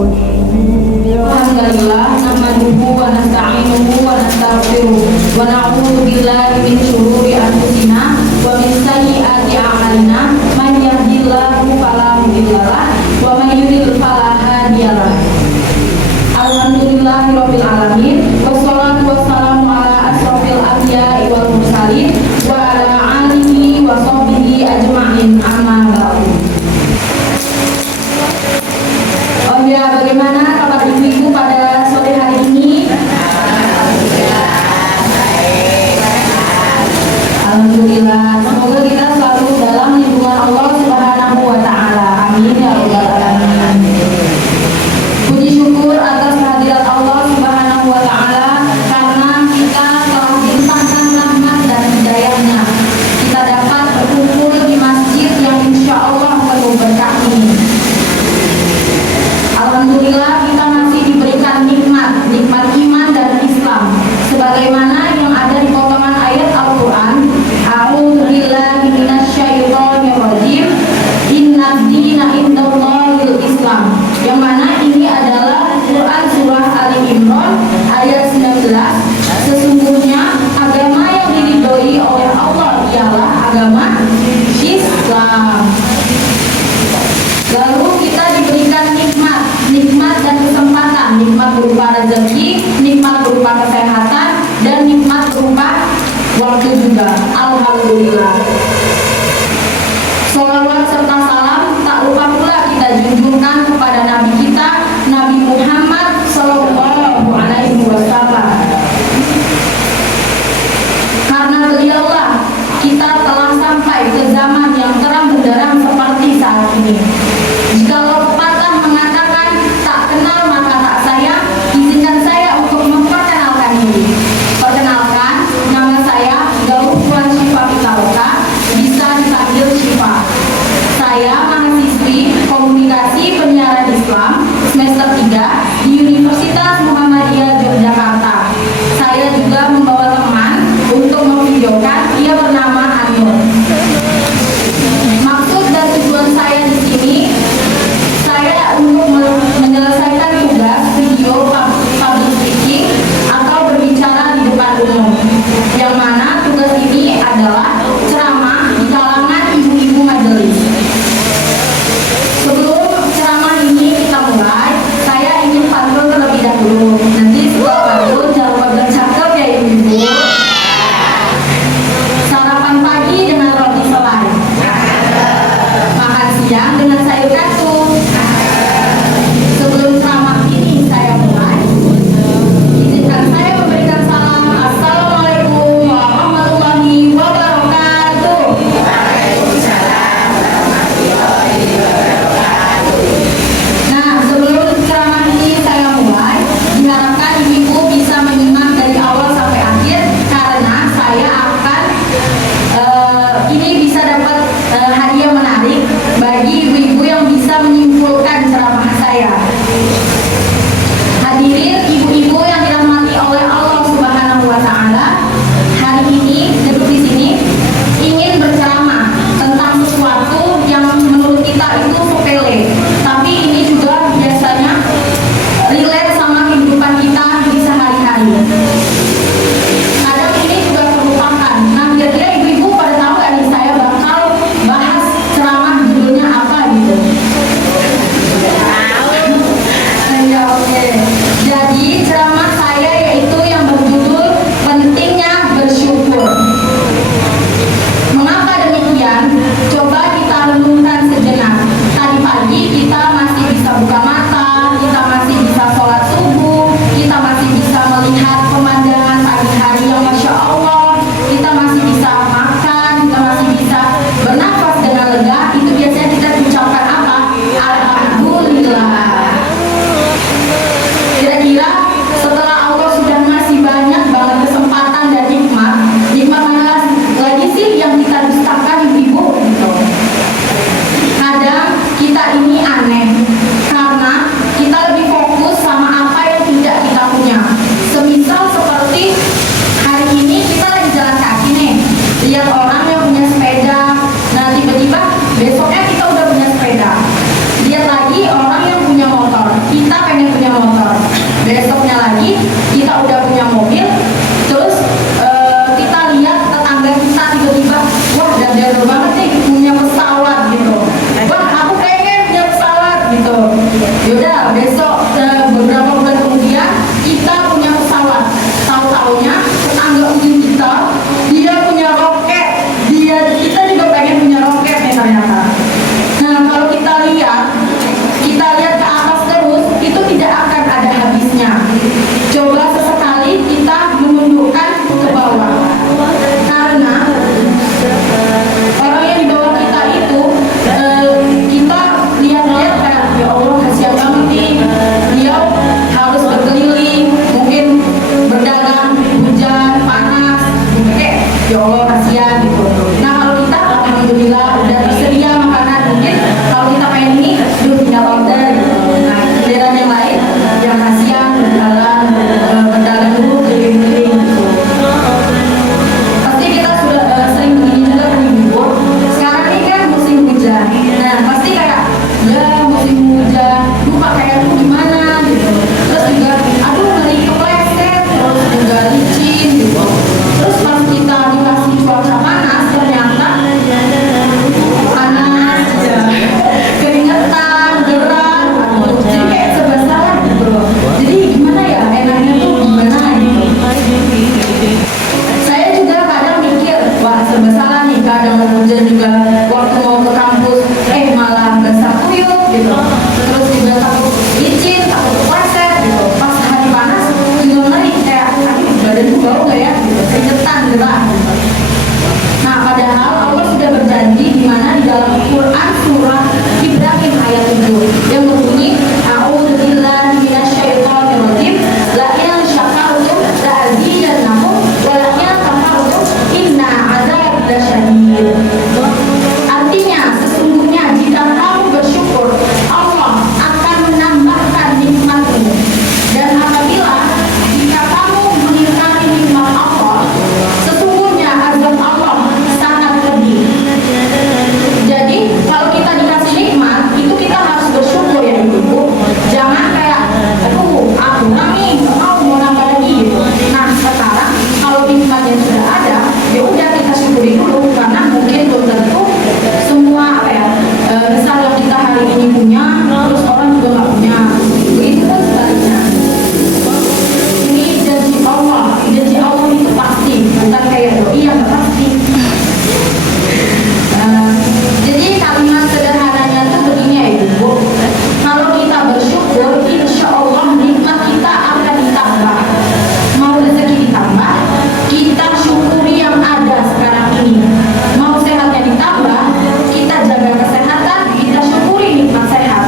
Alhamdulillah, nahmaduhu wa nasta'inuhu wa nastaghfiruh wa na'udzu billahi min shururi anfusina wa min sayyiati a'malina. Man yahdihillahu fala mudhillalah wa man yudhlil fala hadiyalah. Alhamdulillahirabbil alamin, wassalatu wassalamu ala asrofil anbiya'i wal mursalin wa ala alihi wa sahbihi ajma'in, amma ba'du. Oh ya, bagaimana kabar ibu-ibu pada sore hari ini? Alhamdulillah, semoga kita selalu dalam lindungan Allah Subhanahu wa Ta'ala. Amin ya rabbal alamin. Puji syukur atas kehadirat Allah Subhanahu wa Ta'ala karena kita telah dilimpahkan rahmat dan hidayahnya. Kita dapat berkumpul di masjid yang insya Allah penuh berkah ini. Alhamdulillah, kita masih diberikan nikmat iman dan Islam sebagaimana yang ada di potongan ayat Al-Quran. A'udzu billahi minasyaitonir rajim. Innad dina indallahil Islam. Yang mana ini adalah Quran surah Ali Imran ayat 19. Sesungguhnya agama yang diridhoi oleh Allah ialah agama Islam. Lalu kita diberikan nikmat dan kesempatan, nikmat berupa rezeki, nikmat berupa kesehatan, dan nikmat berupa waktu juga. Alhamdulillah. Sholawat serta salam tak lupa pula kita junjungkan kepada Nabi kita, Nabi Muhammad Sallallahu Alaihi Wasallam. Karena beliaulah kita telah sampai ke zaman yang terang benderang seperti saat ini. Jikalau pepatah mengatakan tak kenal maka tak sayang, izinkan saya untuk memperkenalkan diri. Perkenalkan, nama saya Gauh Puan Syifa Pitaloka, bisa dipanggil Syifa. Saya mahasiswi Komunikasi Penyiaran Islam semester 3 di Universitas Muhammadiyah Yogyakarta. Saya juga membawa teman untuk memvideokan, ia bernama Anur. Maksud dan tujuan saya di sini, saya untuk menyelesaikan tugas video public speaking atau berbicara di depan umum, yang mana tugas ini adalah ceramah di kalangan ibu-ibu majelis. Sebelum ceramah ini kita mulai, saya ingin pantun terlebih dahulu. Nanti setelah pantun jangan lupa bercakap ya ibu-ibu. Sarapan pagi dengan roti selai, makan siang dengan sayur kacang. Sebelum ceramah ini saya mulai, izinkan saya memberikan salam. Assalamualaikum warahmatullahi wabarakatuh. Nah, sebelum ceramah ini saya mulai, diharapkan ibu bisa menyimak dari awal sampai akhir karena saya akan ini bisa dapat hadiah menarik bagi ibu-ibu yang bisa menyimpulkan ceramah saya. Hadirin ibu-ibu yang dirahmati oleh Allah Subhanahu wa Ta'ala, hari ini duduk di sini ingin berceramah tentang sesuatu yang menurut kita itu sepele, tapi ini juga biasanya relate sama kehidupan kita di sehari-hari. Kadang ini juga terlupakan. Nah, kira-kira ibu-ibu pada tahu gak nih saya bakal bahas ceramah judulnya apa gitu? Ya, oke. Jadi ceramah saya yaitu yang berjudul pentingnya bersyukur. Mengapa demikian? Coba kita renungkan sejenak. Tadi pagi kita masih bisa buka mata, kita masih bisa sholat subuh, kita masih bisa melihat pemandangan pagi hari yang Masya Allah, kita masih bisa makan, kita masih bisa bernafas dengan lega. Itu biasanya kita ucapkan apa? Alhamdulillah. Kira-kira setelah Allah sudah ngasih banyak banget kesempatan dan nikmat mana lagi sih yang kita dustakan ibu-ibu gitu. Kadang kita ini aneh karena kita lebih fokus sama apa yang tidak kita punya. Semisal seperti hari ini kita lagi jalan kaki nih, lihat orang yang punya sepeda, nah tiba-tiba besoknya kita udah punya sepeda. Lihat lagi orang yang punya motor, kita bahagia gitu. Nah kalau kita alhamdulillah udah tersedia makanan, mungkin kalau kita pengen ini belum tinggal order gitu. Nah giliran yang lain yang kasihan berjalan berdagang dulu keliling-keliling gitu. Pasti kita sudah sering begini juga kan ibu. Sekarang ini kan musim hujan. Nah pasti kayak ya musim hujan, lupa kayak aku gimana gitu. Terus juga aduh ngeri kepleset, terus juga licin gitu. Terus pas kita dikasih cuaca panas ternyata panas ya. Keringetan, gerah, aduh, jadi kayak serba salah gitu loh. Jadi gimana ya enaknya tuh gimana gitu. Saya juga kadang mikir, wah serba salah nih, kadang hujan juga waktu mau ke kampus, malah basah kuyup gitu. Terus juga takut licin, takut kepleset gitu. Pas hari panas juga ngeri kayak, aduh badanku bau nggak ya gitu, keringetan gerah gitu. Nah padahal Allah sudah berjanji di mana di dalam Quran surah Ibrahim ayat 7 yang berbunyi A'udzubillahi minasyaitonirrajim la in syakartum la azidannakum wa la in kafartum inna adzabi lasyadid. Artinya sesungguhnya jika kamu bersyukur Allah akan menambahkan nikmatmu, dan apabila jika kamu mengingkari nikmat Allah sesungguhnya azab Allah sangat pedih. Jadi kalau kita dikasih nikmat itu kita harus bersyukur ya ibu. Jangan kayak aduh aku nih mau nambah lagi gitu. Nah sekarang kalau nikmatnya sudah ada ya udah kita syukuri dulu, karena mungkin belum tentu semua besar yang kita hari ini punya terus orang juga nggak punya. Begitu kan sebaliknya. Ini janji Allah itu pasti, bukan kayak doi yang nggak pasti. Jadi kalimat sederhananya tuh begini ya ibu. Kalau kita bersyukur, insya Allah nikmat kita akan ditambah. Mau rezeki ditambah, kita syukuri yang ada sekarang ini. Mau sehatnya ditambah, kita jaga kesehatan, kita syukuri nikmat sehat.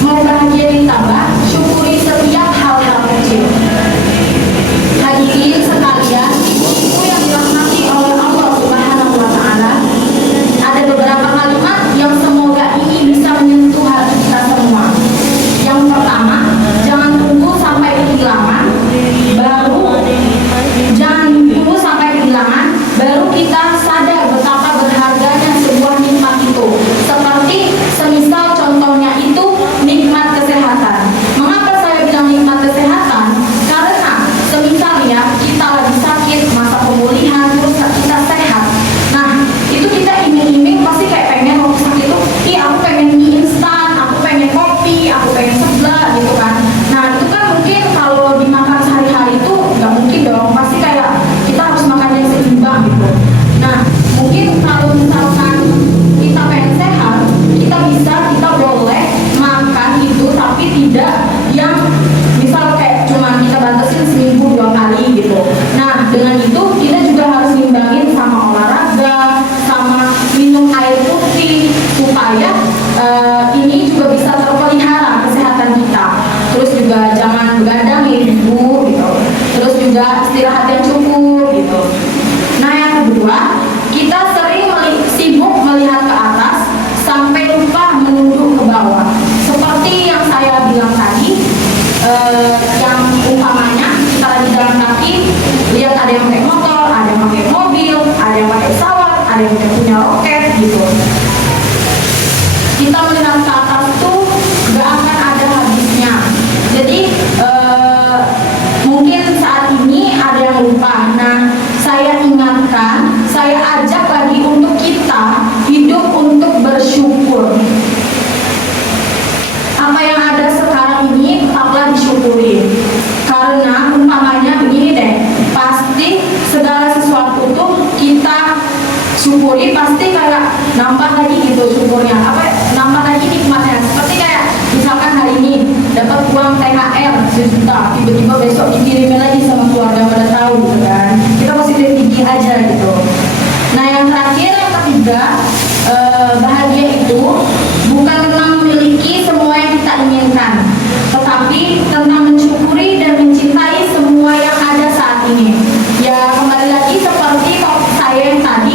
Mau bahagia ditambah, syukuri setiap hal-hal kecil. Hadirin sekalian, ibu yang dirahmati oleh Allah Subhanahu wa Ta'ala, ada beberapa kalimat yang semoga ini bisa menyentuh hati kita semua. Yang pertama, jangan tunggu sampai kehilangan, baru kita sadar betapa berharganya sebuah nikmat itu. Seperti semisal contohnya itu nikmat kesehatan. Mengapa saya bilang nikmat kesehatan? Karena semisal ya kita lagi sakit, masa pemulihan, terus kita sehat. Nah itu kita iming-iming pasti kayak pengen waktu sakit itu, aku pengen mie instan, aku pengen kopi, aku pengen seblak gitu kan. Nah itu kan mungkin kalau dimakan sehari-hari itu nggak mungkin dong, pasti kayak kita harus makan yang seimbang gitu. Nah mungkin kalau misalkan kita pengen sehat, kita boleh makan itu, tapi tidak yang misal kayak cuma kita batasin seminggu 2 kali gitu. Nah dengan itu kita juga harus ngimbangin sama olahraga, sama minum air putih, supaya ini juga bisa terpelihara kesehatan kita. Terus juga jangan begadang ya ibu gitu. Terus juga istirahat yang cukup gitu. Nah yang kedua, kita sering sibuk melihat ke atas sampai lupa menunduk ke bawah. Seperti yang saya bilang tadi, yang umpamanya kita lagi jalan kaki, lihat ada yang pakai motor, ada yang pakai mobil, ada yang pakai pesawat, ada yang punya roket gitu. Kita melihat ke atas tuh gak akan ada habisnya. Jadi mungkin saat ini ada yang lupa. Nah saya ingatkan, saya ajak lagi untuk kita hidup untuk bersyukur. Apa yang ada sekarang ini tetaplah disyukuri. Karena umpamanya begini deh, pasti segala sesuatu tuh kita syukuri pasti kayak nambah lagi gitu syukurnya, nambah lagi nikmatnya. Seperti kayak misalkan hari ini dapat uang THR 1 juta, tiba-tiba besok dikirimin lagi sama keluarga pada tahu gitu kan, kita positif tinggi aja gitu. Nah yang terakhir, yang ketiga, bahagia itu bukan tentang memiliki semua yang kita inginkan, tetapi tentang mensyukuri dan mencintai semua yang ada saat ini. Ya kembali lagi seperti saya yang tadi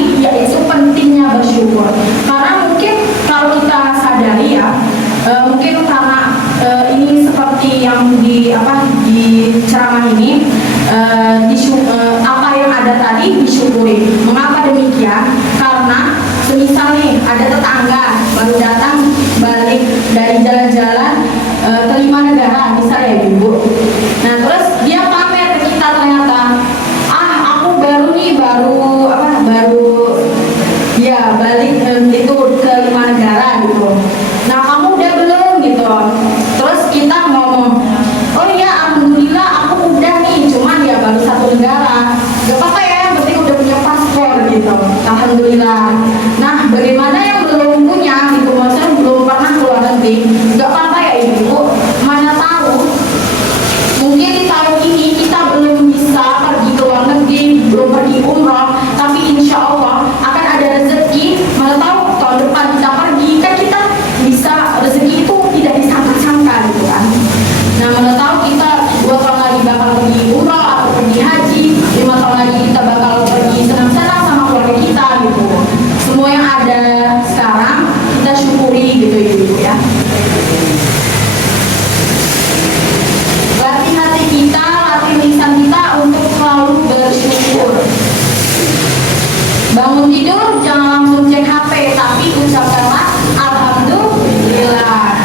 Mengapa demikian? Karena semisal nih ada tetangga baru datang balik dari jalan-jalan ke 5 negara misalnya ya Ibu. Nah terus dia pamer ke kita ternyata, aku baru nih baru ya balik itu ke 5 negara gitu. Nah kamu udah belum gitu. Terus kita ngomong, oh iya alhamdulillah aku udah nih, cuman ya baru 1 negara. Gak apa-apa ya, yang penting udah punya paspor gitu. Alhamdulillah. Nah bagaimana yang belum punya gitu, maksudnya belum pernah keluar negeri, gak apa-apa ya Ibu. Mana tahu mungkin di tahun ini kita belum bisa pergi ke luar negeri, belum pergi umroh, tapi insya Allah akan ada rezeki. Mana tahu tahun depan kita pergi, kan kita bisa rezeki itu tidak disangka-sangka gitu kan. Nah mana tahu kita 2 tahun lagi bakal pergi umroh atau pergi haji, 5 tahun lagi kita bakal pergi senang-senang sama keluarga kita gitu. Semua yang ada sekarang kita syukuri gitu Ibu ya. Latih hati kita, latih lisan kita untuk selalu bersyukur. Bangun tidur jangan langsung cek HP, tapi ucapkanlah alhamdulillah.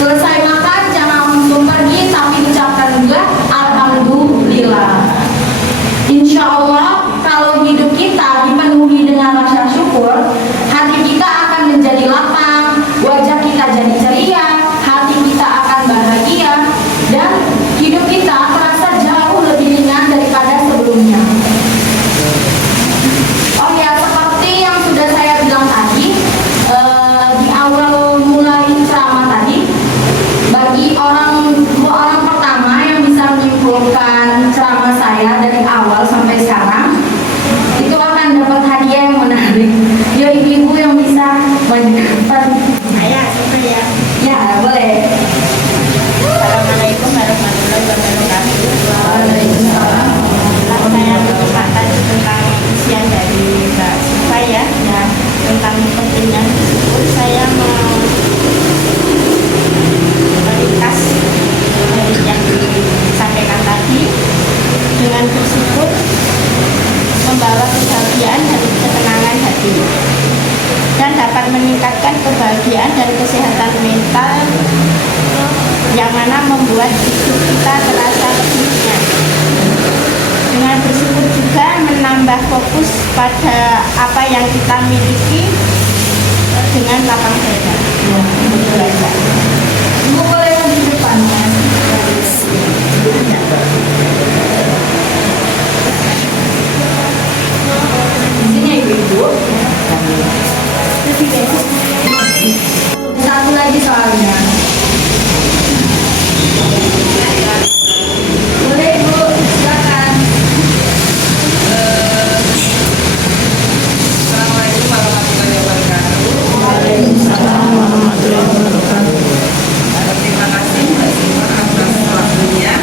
Selesai makan jangan langsung pergi, tapi ucapkan juga alhamdulillah. Insya Allah kalau hidup kita dipenuhi dengan rasa syukur, hati kita akan menjadi lapang, wajah kita jadi ceria, hati kita akan bahagia, dan hidup kita terasa jauh lebih ringan daripada sebelumnya. Oh ya, seperti yang sudah saya bilang tadi di awal mulai ceramah tadi, bagi dua orang pertama yang bisa menyimpulkan ceramah saya dari awal sampai sekarang, itu akan dapat hadiah yang menarik. Ya ibu-ibu yang bisa mendapat. Saya coba ya. Ya boleh. Assalamualaikum warahmatullahi wabarakatuh. Waalaikumsalam. Saya mencoba tadi tentang ujian dari Mbak Siva ya, tentang pentingnya bersyukur. Saya mau meringkas dari yang disampaikan tadi. Dengan bersyukur membawa kebahagiaan dan ketenangan hati, dan dapat meningkatkan kebahagiaan dan kesehatan mental, yang mana membuat hidup kita terasa lebih ringan. Dengan bersyukur juga menambah fokus pada apa yang kita miliki dengan lapang dada. Ibu boleh di depannya. Di sini ya ibu-ibu. Satu lagi soalnya. Boleh ibu, silakan. Assalamualaikum warahmatullahi wabarakatuh. Waalaikumsalam warahmatullahi wabarakatuh. Terima kasih Mbak Siva atas waktunya.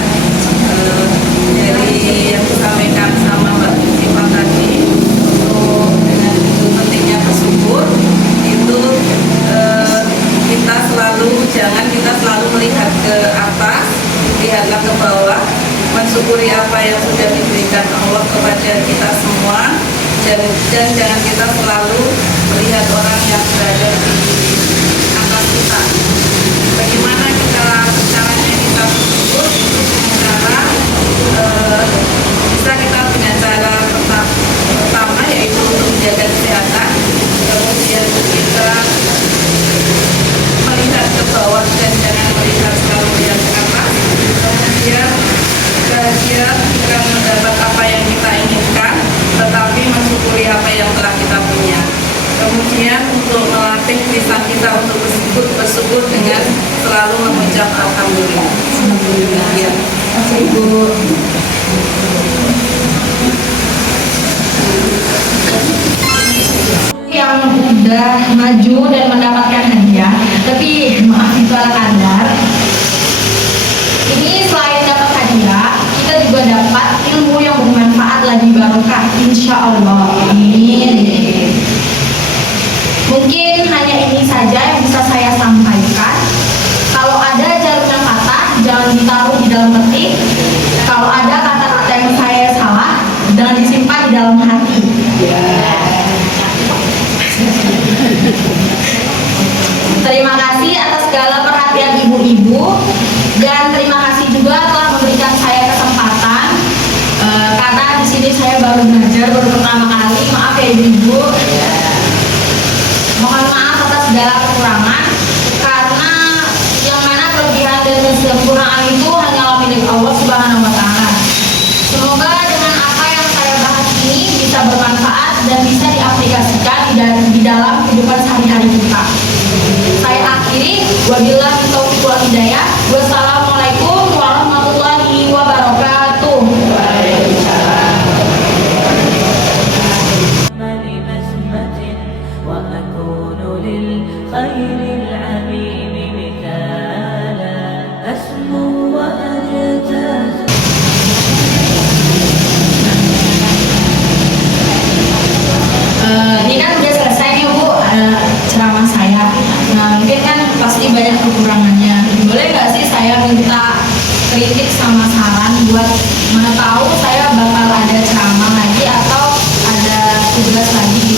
Dari yang disampaikan sama Mbak Siva tadi, untuk dengan itu pentingnya bersyukur itu kita selalu melihat ke atas, lihatlah ke bawah, mensyukuri apa yang sudah diberikan Allah kepada kita semua, dan jangan kita selalu melihat orang yang berada di atas kita. Bagaimana caranya kita bersyukur? Cara bisa kita dengan cara pertama yaitu untuk menjaga kesehatan, kemudian kita melihat ke bawah dan jangan melihat selalu yang ke atas, kemudian bahagia bukan mendapat apa yang kita inginkan, tetapi mensyukuri apa yang telah kita punya. Kemudian untuk melatih lisan kita untuk bersyukur dengan selalu mengucap alhamdulillah. Alhamdulillah. Ya. Ibu. Yang udah maju dan mendapatkan hadiah, tapi maaf itu ala kadar. Ini selain dapat hadiah, kita juga dapat ilmu yang bermanfaat lagi barokah, insya Allah. Amin. Mungkin hanya ini saja yang bisa saya sampaikan. Kalau ada jarum yang patah, jangan ditaruh di dalam peti. Kalau ada kata-kata yang saya salah, jangan disimpan di dalam hati. Terima kasih atas segala perhatian ibu-ibu dan terima kasih juga telah memberikan saya kesempatan karena di sini saya baru belajar baru pertama kali. Maaf ya ibu-ibu. Mohon maaf atas segala kekurangan karena yang mana kelebihan dan kesempurnaan itu hanyalah milik Allah Subhanahu wa taala. Semoga dengan apa yang saya bahas ini bisa bermanfaat dan bisa diaplikasikan di dalam kehidupan sehari-hari kita. Saya akhiri, wabillahi taufiq wal hidayah. Wassalamualaikum warahmatullahi wabarakatuh. وأكون للخير العميم مثالا أسمو وأجتاز. Ini kan udah selesai nih Bu ceramah saya. Nah mungkin kan pasti banyak kekurangannya. Boleh nggak sih saya minta kritik sama saran buat mana tahu saya bakal ada ceramah lagi atau ada tugas lagi